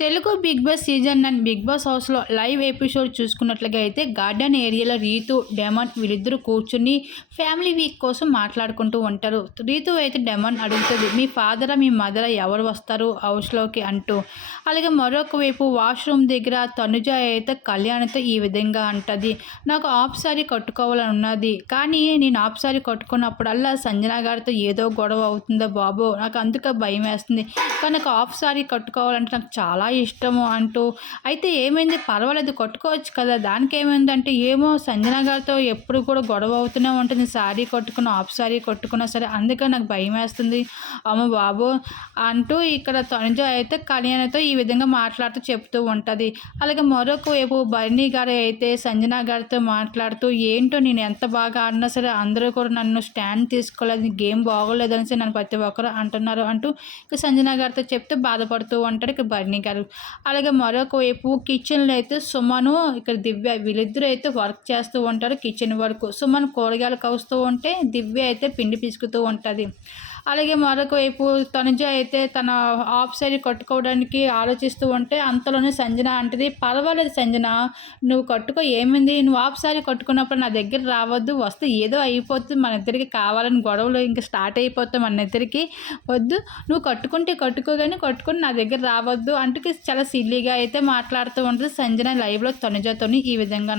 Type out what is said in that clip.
Telugu Bigg Boss season nine Bigg Boss హౌస్లో live episode చూసుకున్నట్లుగా అయితే గార్డెన్ ఏరియాలో రీతు డెమన్ వీళ్ళిద్దరూ కూర్చుని ఫ్యామిలీ వీక్ కోసం మాట్లాడుకుంటూ ఉంటారు. రీతు అయితే డెమన్ అడుగుతుంది మీ ఫాదరా మీ మదరా ఎవరు వస్తారు హౌస్లోకి? అంటూ. అలాగే మరొక వైపు వాష్రూమ్ దగ్గర తనుజ అయితే కళ్యాణ్తో ఈ విధంగా అంటుంది నాకు ఆఫ్ సారీ కట్టుకోవాలని ఉన్నది కానీ నేను ఆఫ్ సారీ కట్టుకున్నప్పుడల్లా సంజన గారితో ఏదో గొడవ అవుతుందో బాబు నాకు అందుకే భయం వేస్తుంది. కానీ నాకు ఆఫ్ సారీ కట్టుకోవాలంటే నాకు చాలా ఇష్టము అంటూ. అయితే ఏమైంది? పర్వాలేదు కొట్టుకోవచ్చు కదా. దానికి ఏమైందంటే ఏమో సంజన గారితో ఎప్పుడు కూడా గొడవ అవుతూనే ఉంటుంది. శారీ కొట్టుకున్న ఆఫ్ శారీ కొట్టుకున్నా సరే అందుకే నాకు భయం వేస్తుంది అమ్మ బాబు అంటూ ఇక్కడ తనుజ అయితే కళ్యాణ్తో ఈ విధంగా మాట్లాడుతూ చెప్తూ ఉంటుంది. అలాగే మరొక వైపు బర్నీ గారు అయితే సంజన గారితో మాట్లాడుతూ ఏంటో నేను ఎంత బాగా ఆడినా సరే అందరూ కూడా నన్ను స్టాండ్ తీసుకోలేదు. గేమ్ బాగోలేదనేసి నన్ను ప్రతి ఒక్కరు అంటున్నారు అంటూ ఇక సంజన గారితో చెప్తే బాధపడుతూ ఉంటాడు ఇక బర్నీ గారు. అలాగే మరొక వైపు కిచెన్లో అయితే సుమను ఇక్కడ దివ్య వీళ్ళిద్దరూ అయితే వర్క్ చేస్తూ ఉంటారు కిచెన్ వరకు సుమన్ కూరగాయలు కలుస్తూ ఉంటే దివ్య అయితే పిండి పిసుకుతూ ఉంటుంది. అలాగే మరొక వైపు తనుజ అయితే తన ఆఫ్ సైడ్ కట్టుకోవడానికి ఆలోచిస్తూ ఉంటే అంతలోనే సంజన అంటది పర్వాలేదు సంజన నువ్వు కట్టుకో ఏమైంది? నువ్వు ఆఫ్ సారీ కట్టుకున్నప్పుడు నా దగ్గర రావద్దు వస్తే ఏదో అయిపోతుంది మన ఇద్దరికి కావాలని గొడవలు ఇంకా స్టార్ట్ అయిపోతాం మన ఇద్దరికి. వద్దు నువ్వు కట్టుకుంటే కట్టుకోగానే కట్టుకుని నా దగ్గర రావద్దు అంటూ చాలా సిల్లీగా అయితే మాట్లాడుతూ ఉంటుంది సంజన లైవ్లో తనుజతోని ఈ విధంగా